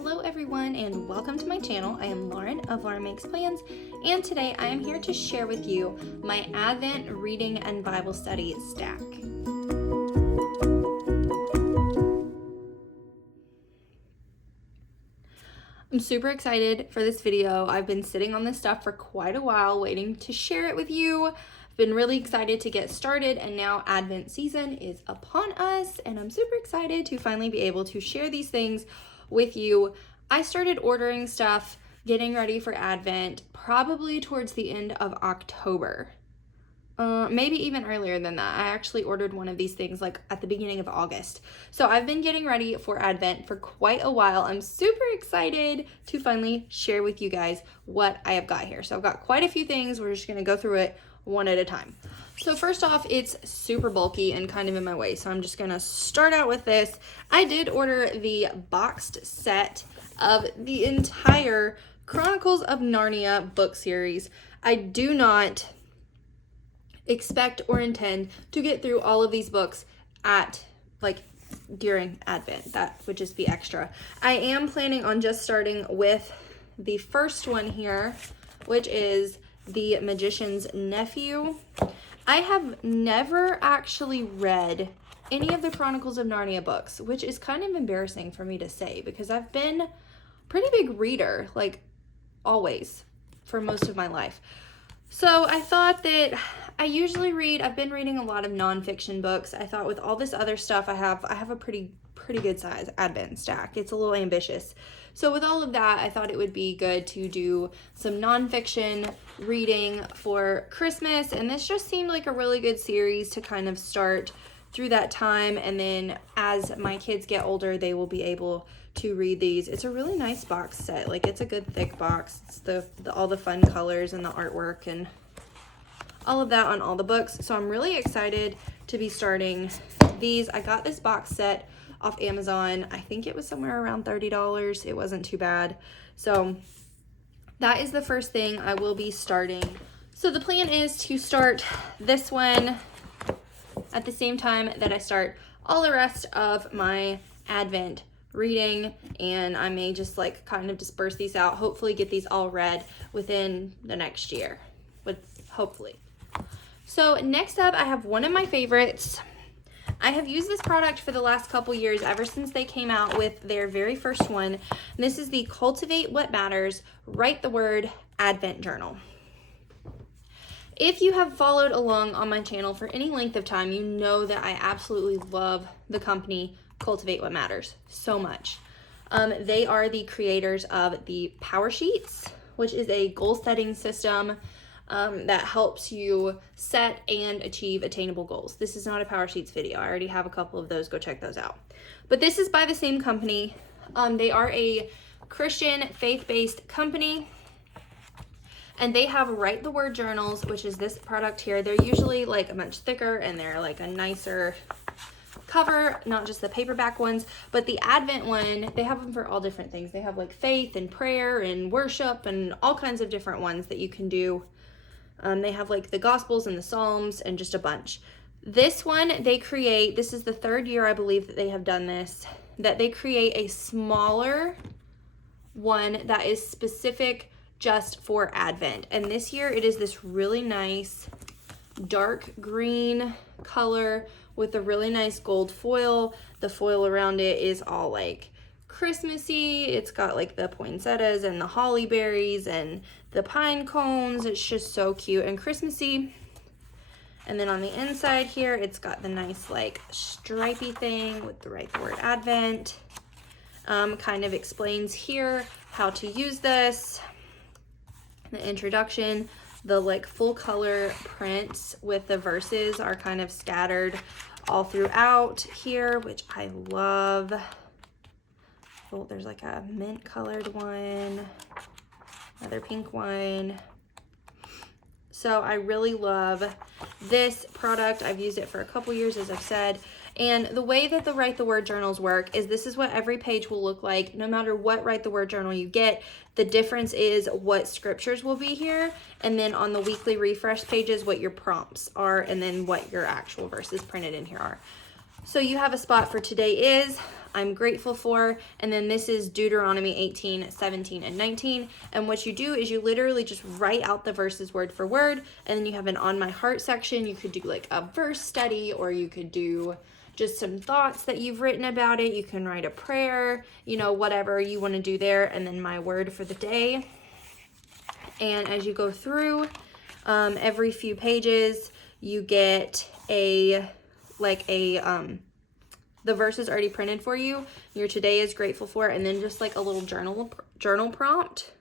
Hello everyone and welcome to my channel. I am Lauren of Lauren Makes Plans, and today I am here to share with you my Advent reading and Bible study stack. I'm super excited for this video. I've been sitting on this stuff for quite a while waiting to share it with you. I've been really excited to get started, and now Advent season is upon us and I'm super excited to finally be able to share these things with you. I started ordering stuff, getting ready for Advent, probably towards the end of October. Maybe even earlier than that. I actually ordered one of these things like at the beginning of August. So I've been getting ready for Advent for quite a while. I'm super excited to finally share with you guys what I have got here. So I've got quite a few things. We're just gonna go through it one at a time. So first off, it's super bulky and kind of in my way. So I'm just gonna start out with this. I did order the boxed set of the entire Chronicles of Narnia book series. I do not expect or intend to get through all of these books during Advent. That would just be extra. I am planning on just starting with the first one here, which is The Magician's Nephew. I have never actually read any of the Chronicles of Narnia books, which is kind of embarrassing for me to say because I've been a pretty big reader, like always, for most of my life. So I thought that I've been reading a lot of nonfiction books. I thought with all this other stuff I have a pretty good size Advent stack. It's a little ambitious. So with all of that, I thought it would be good to do some nonfiction reading for Christmas. And this just seemed like a really good series to kind of start through that time. And then as my kids get older, they will be able to read these. It's a really nice box set. Like, it's a good thick box. It's all the fun colors and the artwork and all of that on all the books. So I'm really excited to be starting these. I got this box set off Amazon. I think it was somewhere around $30. It wasn't too bad. So that is the first thing I will be starting. So the plan is to start this one at the same time that I start all the rest of my Advent reading, and I may just kind of disperse these out, hopefully get these all read within the next year, hopefully. So next up, I have one of my favorites. I have used this product for the last couple years, ever since they came out with their very first one. And this is the Cultivate What Matters Write the Word Advent Journal. If you have followed along on my channel for any length of time, you know that I absolutely love the company Cultivate What Matters so much. They are the creators of the Power Sheets, which is a goal setting system that helps you set and achieve attainable goals. This is not a Power Sheets video. I already have a couple of those. Go check those out. But this is by the same company. They are a Christian faith-based company, and they have Write the Word journals, which is this product here. They're usually like much thicker, and they're like a nicer cover, not just the paperback ones, but the Advent one, they have them for all different things. They have like faith and prayer and worship and all kinds of different ones that you can do. They have like the Gospels and the Psalms and just a bunch. This one this is the third year I believe that they have done this, that they create a smaller one that is specific just for Advent. And this year it is this really nice dark green color with a really nice gold foil. The foil around it is all like Christmassy. It's got like the poinsettias and the holly berries and the pine cones. It's just so cute and Christmassy. And then on the inside here, it's got the nice like stripy thing with the Write the Word Advent. Kind of explains here how to use this. The introduction, the like full color prints with the verses are kind of scattered all throughout here, which I love. Oh, there's like a mint colored one, another pink one. So I really love this product. I've used it for a couple years, as I've said. And the way that the Write the Word journals work is this is what every page will look like, no matter what Write the Word journal you get. The difference is what scriptures will be here, and then on the weekly refresh pages, what your prompts are, and then what your actual verses printed in here are. So you have a spot for today is, I'm grateful for, and then this is Deuteronomy 18, 17, and 19. And what you do is you literally just write out the verses word for word, and then you have an on my heart section. You could do like a verse study, or you could do just some thoughts that you've written about it. You can write a prayer, you know, whatever you want to do there, and then my word for the day. And as you go through, every few pages, you get the verse is already printed for you. Your today is grateful for, and then just like a little journal prompt.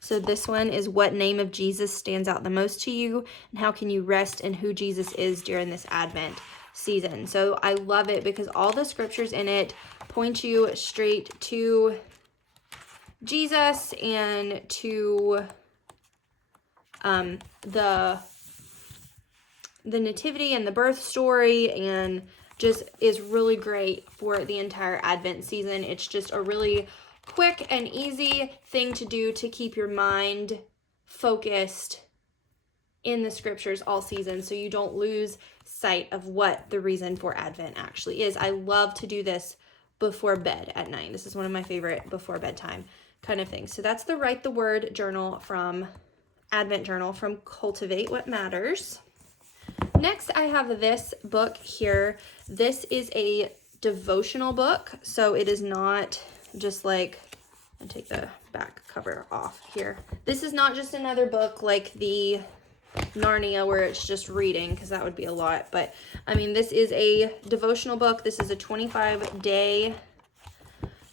So this one is, what name of Jesus stands out the most to you, and how can you rest in who Jesus is during this Advent season? So I love it because all the scriptures in it point you straight to Jesus and to the nativity and the birth story, and just is really great for the entire Advent season. It's just a really quick and easy thing to do to keep your mind focused in the scriptures all season, so you don't lose sight of what the reason for Advent actually is. I love to do this before bed at night. This is one of my favorite before bedtime kind of things. So that's the Write the Word journal from Advent journal from Cultivate What Matters. Next, I have this book here. This is a devotional book, so it is not just like, I'll take the back cover off here. This is not just another book like the Narnia where it's just reading, because that would be a lot. But I mean, this is a devotional book. This is a 25-day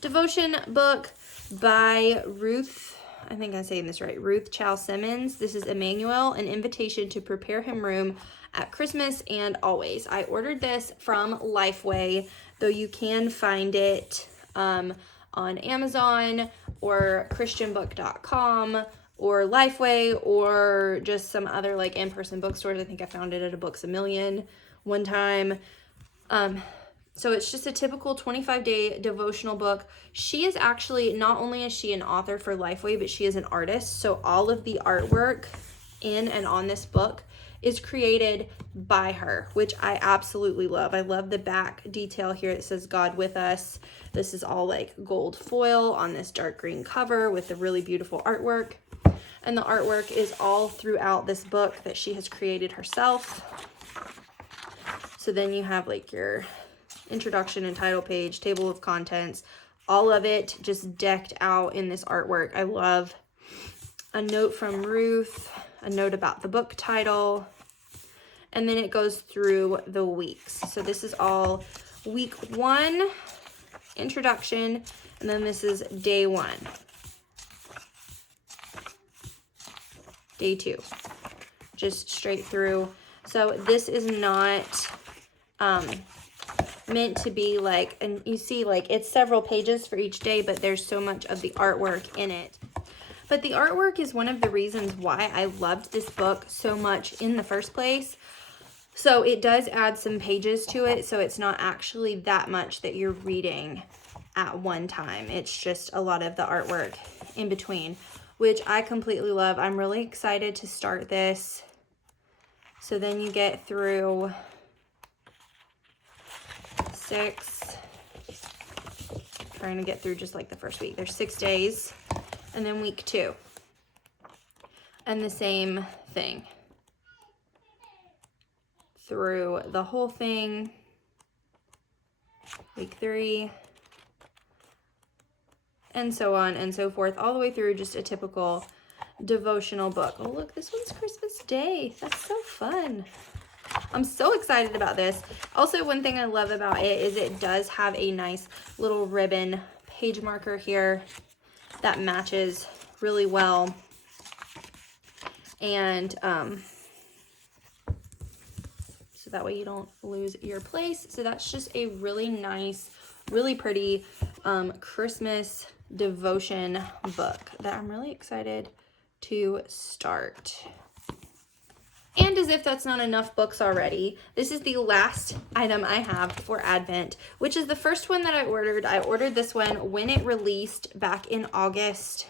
devotion book by Ruth, I think I'm saying this right, Ruth Chow Simmons. This is Emanuel, an invitation to prepare him room at Christmas and always. I ordered this from Lifeway, though you can find it on Amazon or christianbook.com or Lifeway or just some other like in-person bookstores. I think I found it at a Books A Million one time. So it's just a typical 25-day devotional book. She is actually, not only is she an author for Lifeway, but she is an artist. So all of the artwork in and on this book is created by her, which I absolutely love. I love the back detail here. It says God with us. This is all like gold foil on this dark green cover with the really beautiful artwork. And the artwork is all throughout this book that she has created herself. So then you have like your introduction and title page, table of contents, all of it just decked out in this artwork. I love a note from Ruth, a note about the book title, and then it goes through the weeks. So this is all week 1, introduction, and then this is day 1. Day 2, just straight through. So this is not meant to be like, and you see like it's several pages for each day, but there's so much of the artwork in it. But the artwork is one of the reasons why I loved this book so much in the first place. So it does add some pages to it, so it's not actually that much that you're reading at one time. It's just a lot of the artwork in between, which I completely love. I'm really excited to start this. So then you get through 6, trying to get through just like the first week. There's 6 days, and then week 2. And the same thing through the whole thing. Week 3. And so on and so forth, all the way through, just a typical devotional book. Oh, look, this one's Christmas Day. That's so fun. I'm so excited about this. Also, one thing I love about it is it does have a nice little ribbon page marker here that matches really well. And so that way you don't lose your place. So that's just a really nice, really pretty Christmas devotion book that I'm really excited to start. And as if that's not enough books already, this is the last item I have for Advent, which is the first one that I ordered. I ordered this one when it released back in August.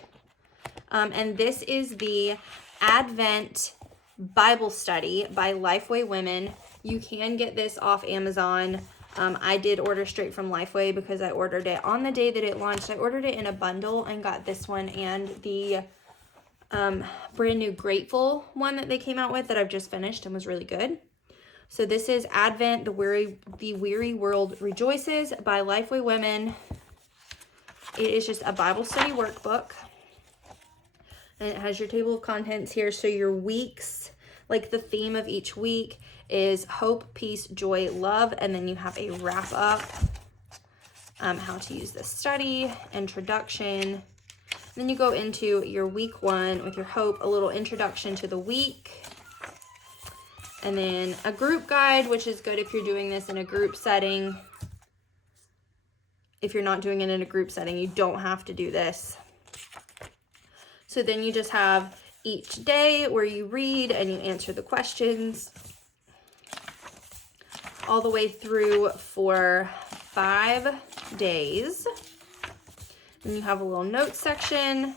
And this is the Advent Bible Study by Lifeway Women. You can get this off Amazon. I did order straight from Lifeway because I ordered it on the day that it launched. I ordered it in a bundle and got this one and the brand new Grateful one that they came out with that I've just finished and was really good. So this is Advent, the Weary World Rejoices by Lifeway Women. It is just a Bible study workbook. And it has your table of contents here. So your weeks, like the theme of each week is hope, peace, joy, love. And then you have a wrap up, how to use this study, introduction. Then you go into your week 1 with your hope, a little introduction to the week. And then a group guide, which is good if you're doing this in a group setting. If you're not doing it in a group setting, you don't have to do this. So then you just have each day where you read and you answer the questions all the way through for 5 days. Then you have a little notes section.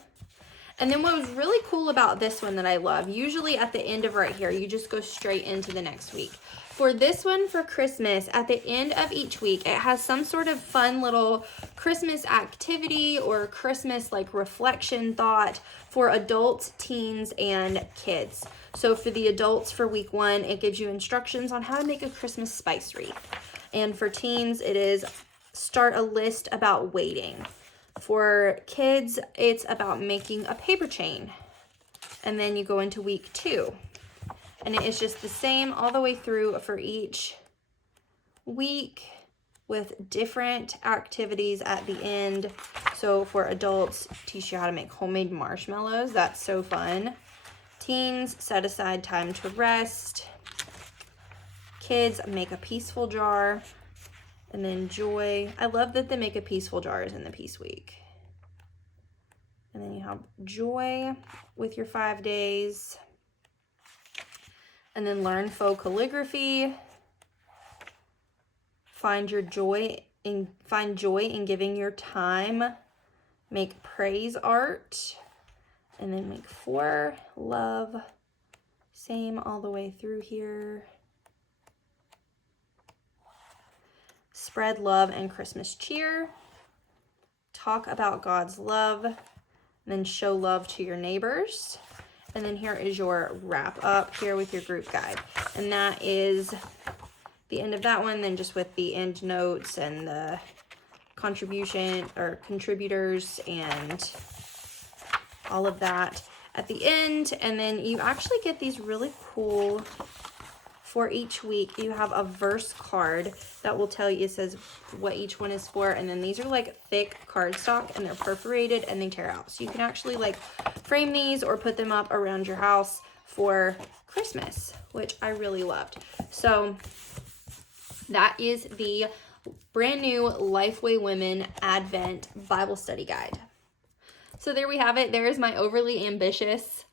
And then what was really cool about this one that I love, usually at the end of right here, you just go straight into the next week. For this one for Christmas, at the end of each week, it has some sort of fun little Christmas activity or Christmas like reflection thought for adults, teens, and kids. So for the adults for week 1, it gives you instructions on how to make a Christmas spice wreath. And for teens, it is start a list about waiting. For kids, it's about making a paper chain. And then you go into week 2. And it is just the same all the way through for each week with different activities at the end. So for adults, teach you how to make homemade marshmallows. That's so fun. Teens, set aside time to rest. Kids, make a peaceful jar. And then joy. I love that the make a peaceful jar is in the peace week. And then you have joy with your 5 days. And then learn faux calligraphy. Find joy in giving your time. Make praise art. And then make 4, love. Same all the way through here. Spread love and Christmas cheer. Talk about God's love. And then show love to your neighbors. And then here is your wrap up here with your group guide. And that is the end of that one. Then just with the end notes and the contribution or contributors and all of that at the end. And then you actually get these really cool, for each week, you have a verse card that will tell you, it says what each one is for. And then these are like thick cardstock and they're perforated and they tear out. So you can actually like frame these or put them up around your house for Christmas, which I really loved. So that is the brand new Lifeway Women Advent Bible Study Guide. So there we have it. There is my overly ambitious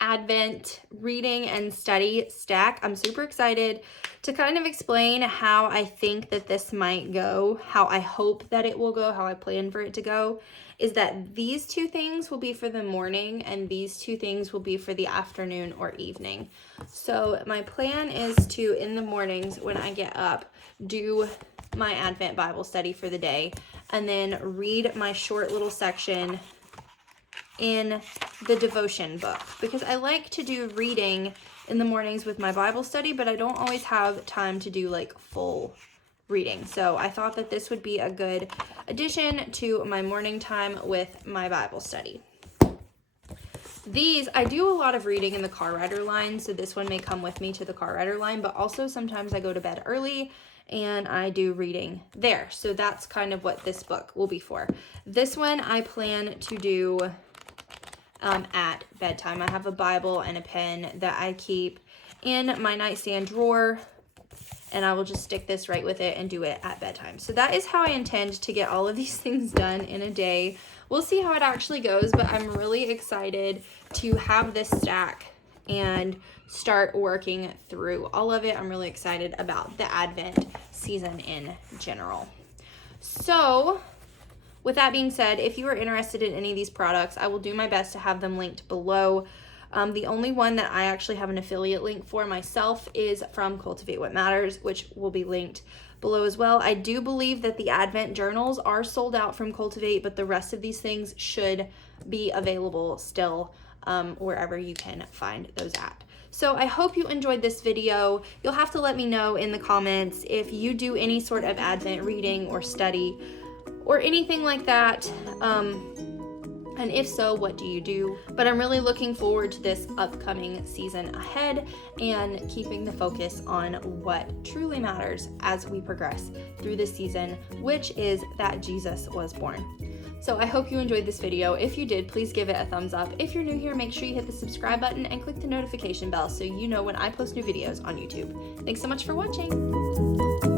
Advent reading and study stack. I'm super excited to kind of explain how I think that this might go, how I hope that it will go, how I plan for it to go, is that these 2 things will be for the morning and these 2 things will be for the afternoon or evening. So my plan is to, in the mornings when I get up, do my Advent Bible study for the day and then read my short little section in the devotion book, because I like to do reading in the mornings with my Bible study, but I don't always have time to do like full reading. So I thought that this would be a good addition to my morning time with my Bible study. These, I do a lot of reading in the car rider line, so this one may come with me to the car rider line, but also sometimes I go to bed early and I do reading there. So that's kind of what this book will be for. This one I plan to do at bedtime. I have a Bible and a pen that I keep in my nightstand drawer, and I will just stick this right with it and do it at bedtime. So that is how I intend to get all of these things done in a day. We'll see how it actually goes, but I'm really excited to have this stack and start working through all of it. I'm really excited about the Advent season in general. So with that being said, if you are interested in any of these products, I will do my best to have them linked below. The only one that I actually have an affiliate link for myself is from Cultivate What Matters, which will be linked below as well. I do believe that the Advent journals are sold out from Cultivate, but the rest of these things should be available still wherever you can find those at. So I hope you enjoyed this video. You'll have to let me know in the comments if you do any sort of Advent reading or study or anything like that. And if so, what do you do? But I'm really looking forward to this upcoming season ahead and keeping the focus on what truly matters as we progress through this season, which is that Jesus was born. So I hope you enjoyed this video. If you did, please give it a thumbs up. If you're new here, make sure you hit the subscribe button and click the notification bell so you know when I post new videos on YouTube. Thanks so much for watching.